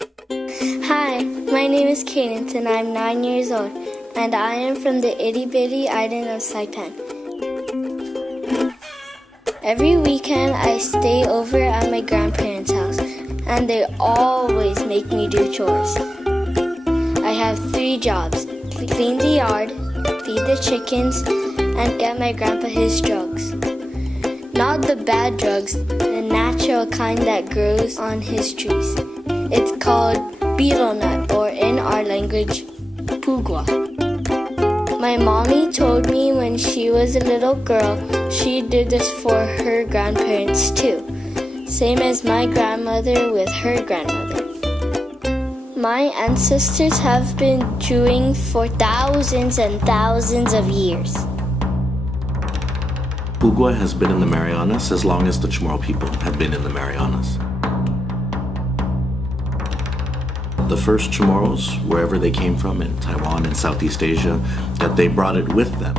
Hi, my name is Cadence and I'm 9 years old, and I am from the itty bitty island of Saipan. Every weekend I stay over at my grandparents' house, and they always make me do chores. I have 3 jobs: clean the yard, feed the chickens, and get my grandpa his drugs. Not the bad drugs, the natural kind that grows on his trees. It's called betel nut, or in our language, pugwa. My mommy told me when she was a little girl, she did this for her grandparents too, same as my grandmother with her grandmother. My ancestors have been chewing for thousands and thousands of years. Pugwa has been in the Marianas as long as the Chamorro people have been in the Marianas. The first Chamorros, wherever they came from, in Taiwan and Southeast Asia, that they brought it with them.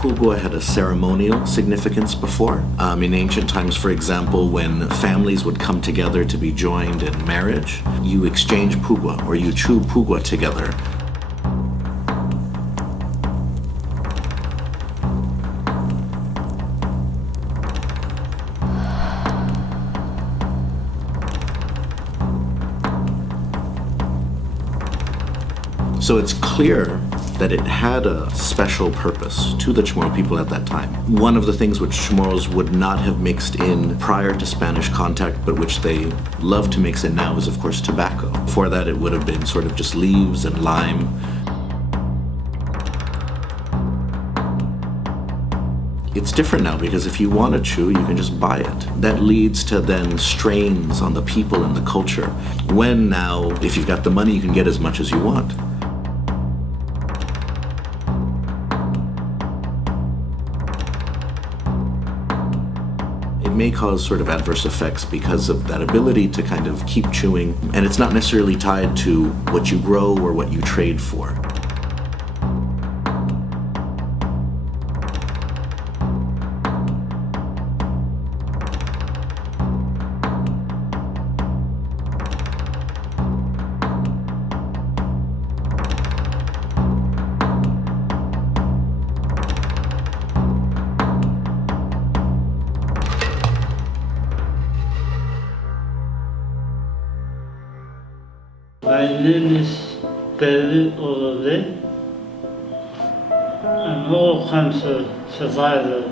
Pugwa had a ceremonial significance before. In ancient times, for example, when families would come together to be joined in marriage, you exchange pugwa, or you chew pugwa together. So it's clear that it had a special purpose to the Chamorro people at that time. One of the things which Chamorros would not have mixed in prior to Spanish contact, but which they love to mix in now, is of course tobacco. Before that, it would have been sort of just leaves and lime. It's different now because if you want to chew, you can just buy it. That leads to then strains on the people and the culture. When now, if you've got the money, you can get as much as you want. It may cause sort of adverse effects because of that ability to kind of keep chewing, and it's not necessarily tied to what you grow or what you trade for. My name is Perry Olole. I'm an oral cancer survivor,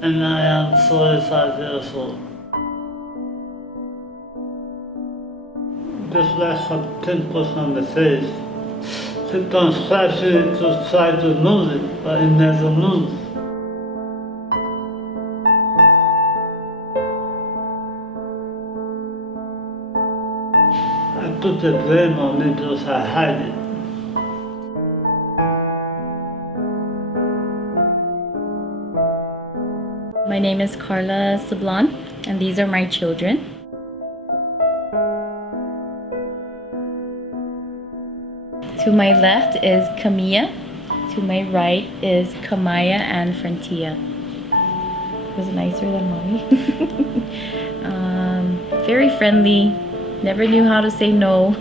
and I am 45 years old. Just like a pimples on the face. Kept on scratching it to try to move it, but it never moves. I put the blame on me because I hide it. My name is Carla Sablon, and these are my children. To my left is Camilla. To my right is Kamaya and Frontia. Was nicer than mommy. Very friendly. Never knew how to say no.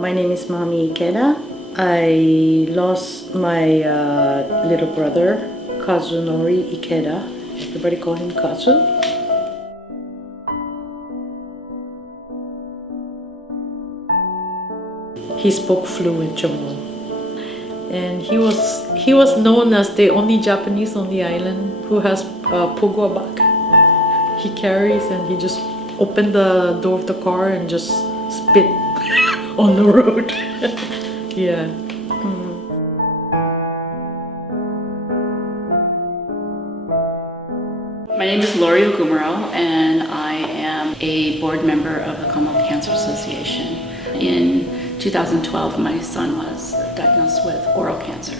My name is Mami Ikeda. I lost my little brother, Kazunori Ikeda. Everybody call him Kazu. He spoke fluent Chamorro, and he was known as the only Japanese on the island who has pugwa bag. He carries, and he just opened the door of the car and just spit on the road. Yeah. My name is Lori Ogumaro, and I am a board member of the Commonwealth Cancer Association. In 2012, my son was diagnosed with oral cancer.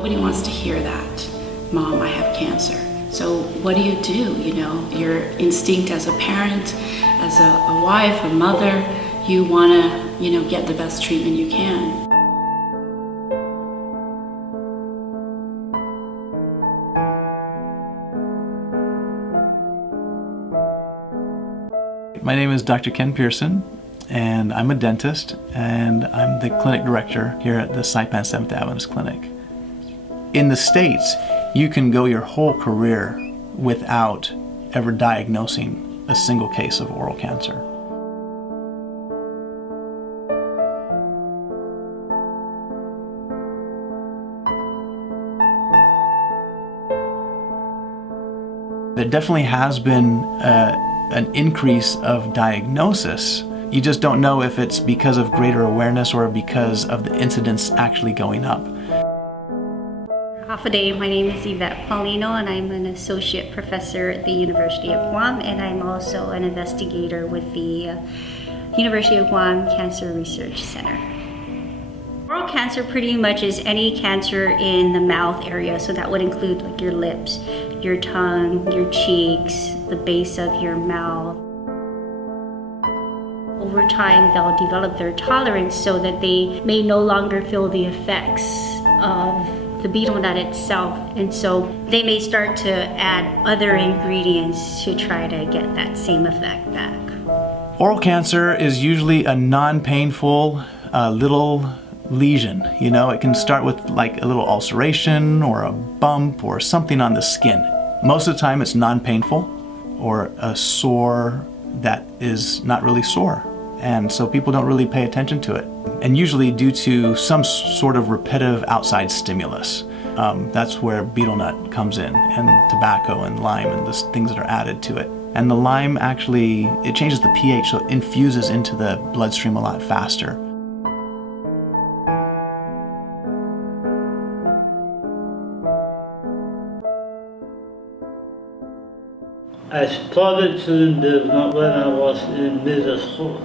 Nobody wants to hear that, Mom, I have cancer. So what do? You know, your instinct as a parent, as a wife, a mother, you want to, you know, get the best treatment you can. My name is Dr. Ken Pearson, and I'm a dentist, and I'm the clinic director here at the Saipan 7th Adventist Clinic. In the States, you can go your whole career without ever diagnosing a single case of oral cancer. There definitely has been an increase of diagnosis. You just don't know if it's because of greater awareness or because of the incidence actually going up. Half a day, my name is Yvette Paulino and I'm an associate professor at the University of Guam, and I'm also an investigator with the University of Guam Cancer Research Center. Oral cancer pretty much is any cancer in the mouth area, so that would include like your lips, your tongue, your cheeks, the base of your mouth. Over time, they'll develop their tolerance so that they may no longer feel the effects of the beetle nut itself, and so they may start to add other ingredients to try to get that same effect back. Oral cancer is usually a non-painful little lesion. You know, it can start with like a little ulceration or a bump or something on the skin. Most of the time it's non-painful or a sore that is not really sore, and so people don't really pay attention to it, and usually due to some sort of repetitive outside stimulus. That's where betel nut comes in, and tobacco and lime and the things that are added to it. And the lime actually, it changes the pH, so it infuses into the bloodstream a lot faster. I started chewing betel when I was in middle school.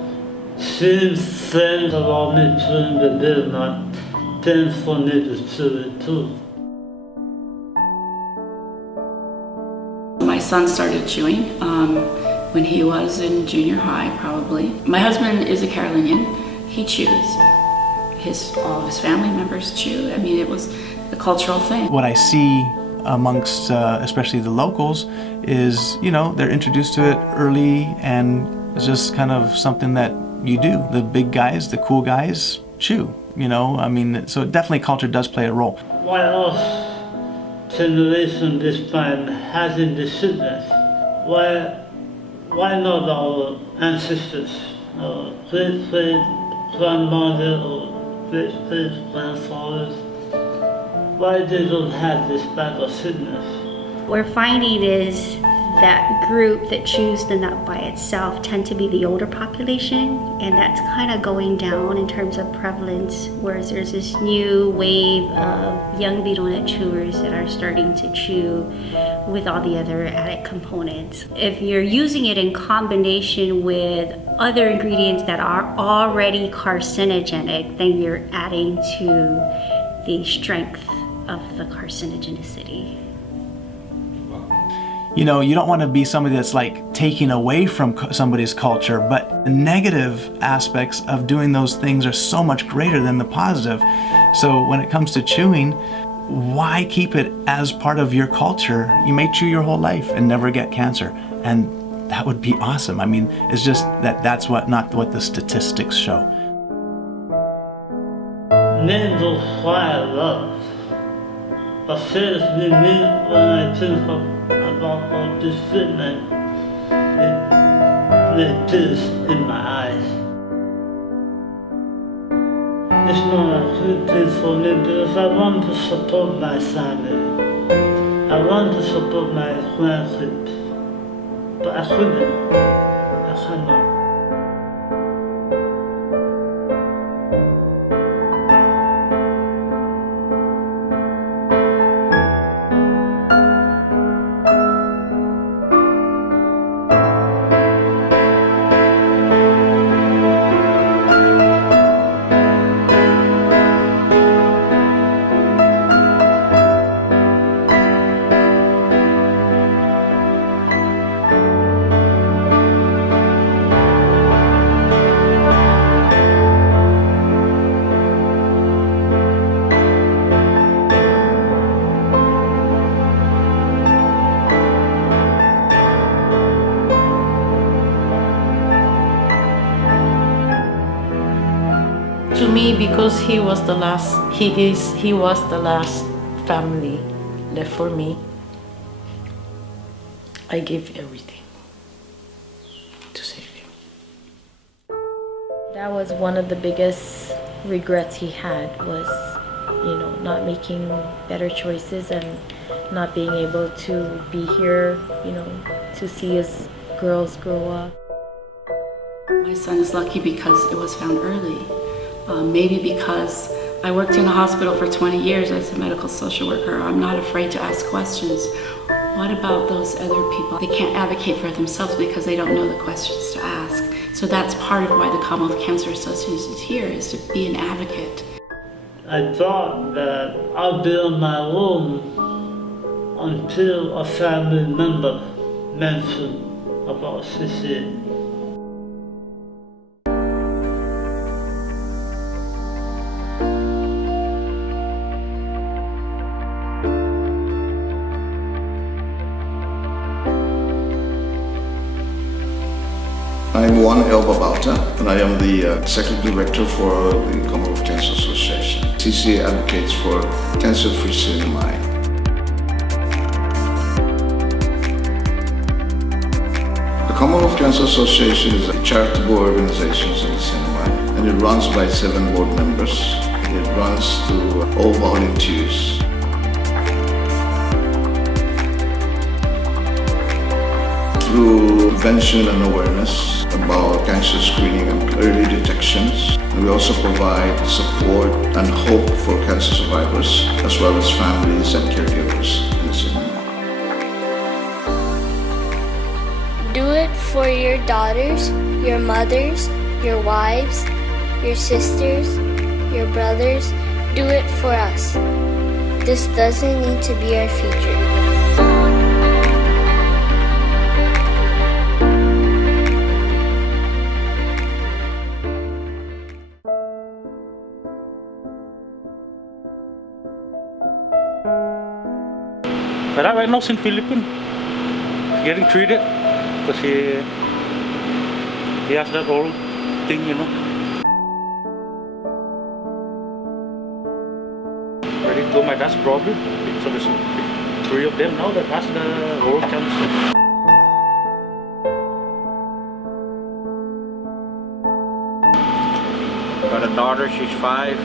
Since then, allowed me chewing the betel nut, tends for me to chew it too. My son started chewing when he was in junior high, probably. My husband is a Carolinian. He chews. All of his family members chew. I mean, it was a cultural thing. What I see amongst especially the locals is, you know, they're introduced to it early, and it's just kind of something that you do. The big guys, the cool guys chew, you know. I mean, so definitely culture does play a role. Why us generation this time having the sickness? Why not our ancestors, our great grandmother or great grandfathers? Why they don't have this type of sickness? What we're finding is that group that chews the nut by itself tend to be the older population, and that's kind of going down in terms of prevalence, whereas there's this new wave of young betel nut chewers that are starting to chew with all the other added components. If you're using it in combination with other ingredients that are already carcinogenic, then you're adding to the strength of the carcinogenicity. You know, you don't want to be somebody that's like taking away from somebody's culture, but the negative aspects of doing those things are so much greater than the positive. So when it comes to chewing, why keep it as part of your culture? You may chew your whole life and never get cancer, and that would be awesome. I mean, it's just that's not what the statistics show. Men don't cry a lot, but seriously, me, when I think about this fitness, it tears in my eyes. It's not a good thing for me because I want to support my family. I want to support my grandkids, but I couldn't. I cannot. me, because he was the last family left for me, I gave everything to save him. That was one of the biggest regrets he had, was, you know, not making better choices and not being able to be here, you know, to see his girls grow up. My son is lucky because it was found early. Maybe because I worked in a hospital for 20 years as a medical social worker. I'm not afraid to ask questions. What about those other people? They can't advocate for themselves because they don't know the questions to ask. So that's part of why the Commonwealth Cancer Association is here, is to be an advocate. I thought that I'll be on my own until a family member mentioned about CCA. I'm Juan Elba Bauta, and I am the Executive Director for the Commonwealth Cancer Association. CCA advocates for cancer-free cinema. The Commonwealth Cancer Association is a charitable organization in the cinema, and it runs by 7 board members. It runs through all volunteers. Through prevention and awareness about cancer screening and early detections. And we also provide support and hope for cancer survivors, as well as families and caregivers in the cinema. Do it for your daughters, your mothers, your wives, your sisters, your brothers. Do it for us. This doesn't need to be our future. But right now, he's in Philippines, getting treated because he has that old thing, you know. Ready to go, my dad's problem. So there's 3 of them now that has the oral cancer. Got a daughter, she's 5,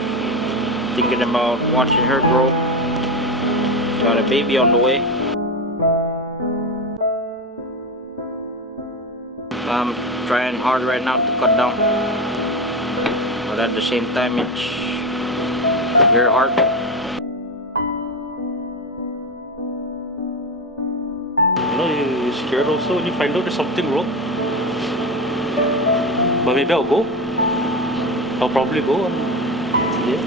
thinking about watching her grow. Got a baby on the way. I'm trying hard right now to cut down, but at the same time it's very hard. You know, you're scared also when you find out there's something wrong. But maybe I'll go. I'll probably go and yeah.